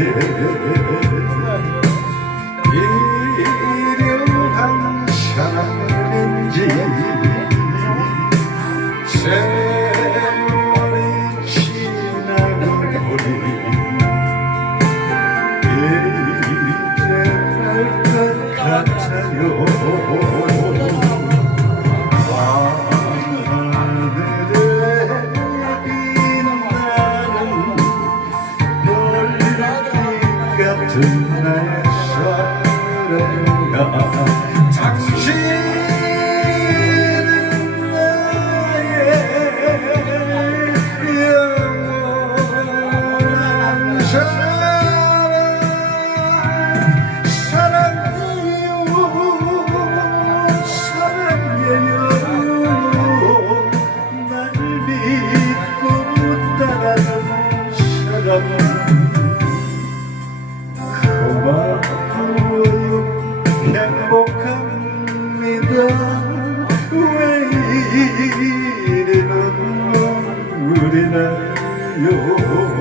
예. 이려한 사람인지 세월이 지나고 보니 이제 알것 같아요. 이리는 눈물이 나요.